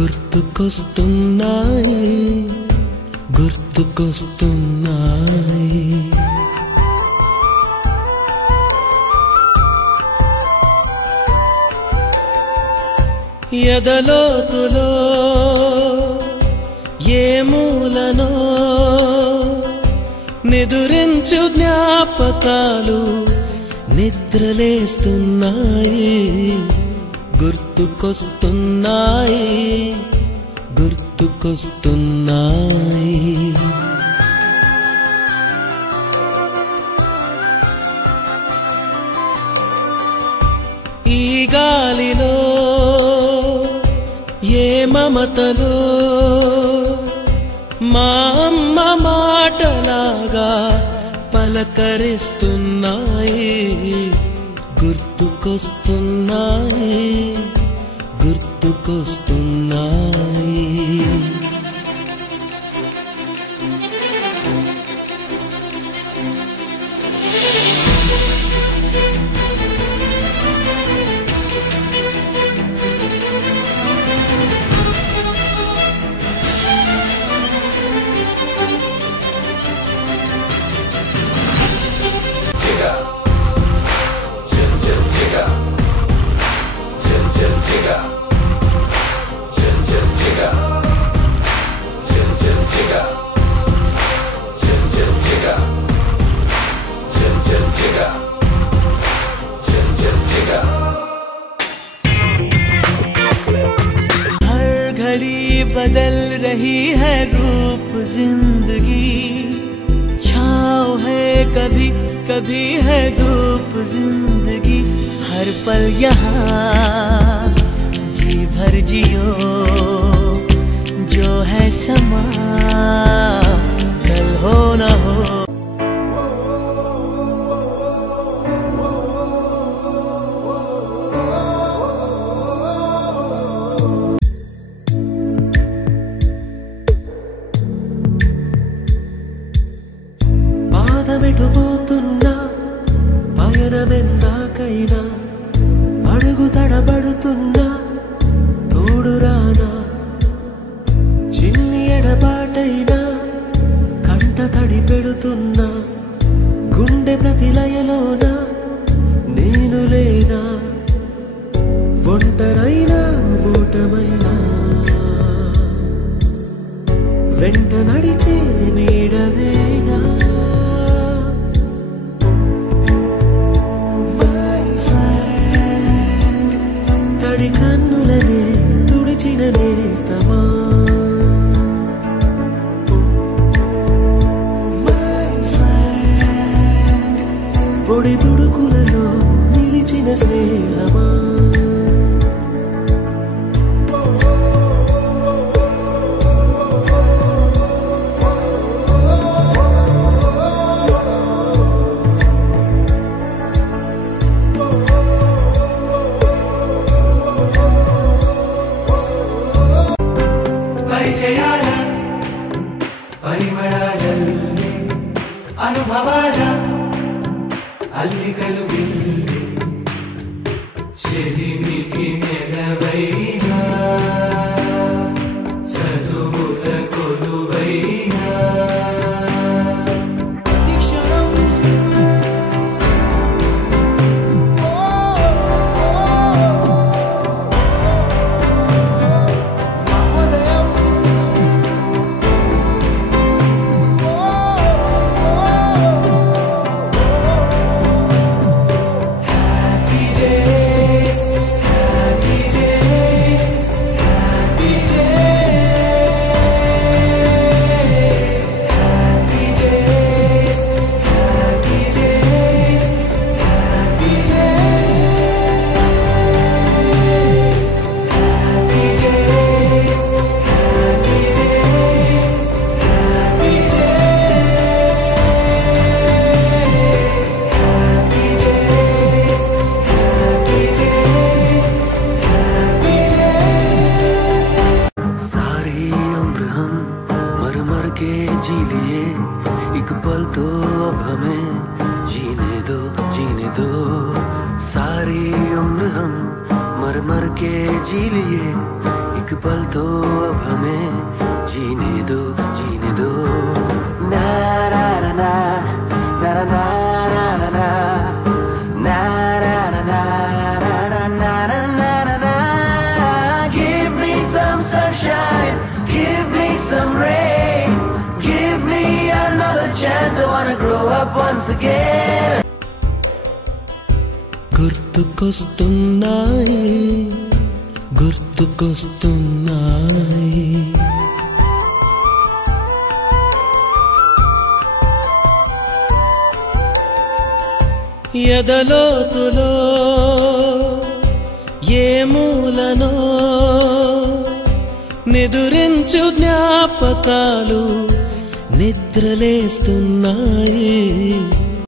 గుర్తుకొస్తున్నాయి గుర్తుకొస్తున్నాయి ఎదలోతులో ఏ మూలనో నిదురించు జ్ఞాపకాలు నిద్రలేస్తున్నాయి గుర్తుకొస్తున్నాయి గుర్తుకొస్తున్నాయి ఈ గాలిలో ఏ మమతలో మా అమ్మ మాటలాగా పలకరిస్తున్నాయి గుర్తుకొస్తున్నాయి గుర్తుకొస్తున్నాయి हर घड़ी बदल रही है रूप जिंदगी छाँव है कभी कभी है धूप जिंदगी हर पल यहाँ जी भर जियो जो है समा कल हो न हो పాదమెటుపోతున్నా పయనమెందాకైనా అడుగు తడబడుతున్నా తోడురానా చిన్ని ఎడబాటైనా కంట తడి పెడుతున్నా గుండె ప్రతిలయలోన నేను లేనా ఒంటరైనా ఓటమైనా వెంట నడిచే నీడవేనా తడి కన్నులనే తుడిచిన నేస్తమా పొడి తుడుకులలో నిలిచిన స్నేహమా పరిచయాల పరిమళాలల్లే అనుభవాల అల్లికలు విల్లి చెలిమికి నెలవైనా చదువుల కొలువైనా जी लिए एक पल तो अब हमें जीने दो सारी उम्र हम मर मर के जी लिए एक एक पल तो अब हमें जीने दो ना ना ना ना ना ना ना ना ना na na na na na na na na na. Give me some sunshine, give me some rain, give me another chance. I wanna grow up once again. గుర్తుకొస్తున్నాయి గుర్తుకొస్తున్నాయి ఎదలోతులో ఏ మూలనో నిదురించు జ్ఞాపకాలు నిద్రలేస్తున్నాయి